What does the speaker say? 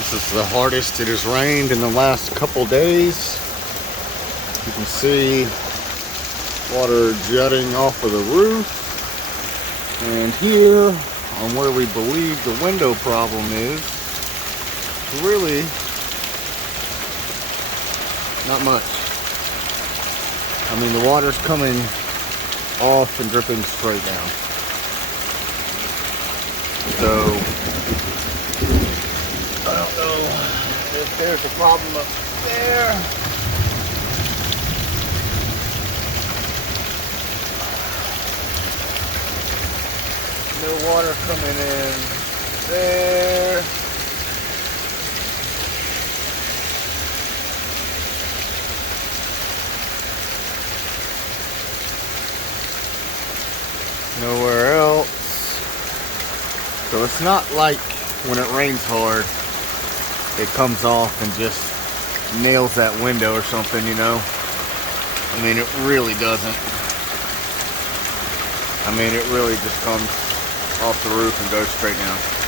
This is the hardest it has rained in the last couple days. You can see water jutting off of the roof. And here, on where we believe the window problem is, really not much. I mean, the water's coming off and dripping straight down. So, I don't know if there's a problem up there. No water coming in there. Nowhere else. So it's not like when it rains hard, it comes off and just nails that window or something, you know? I mean, it really doesn't. I mean, it really just comes off the roof and goes straight down.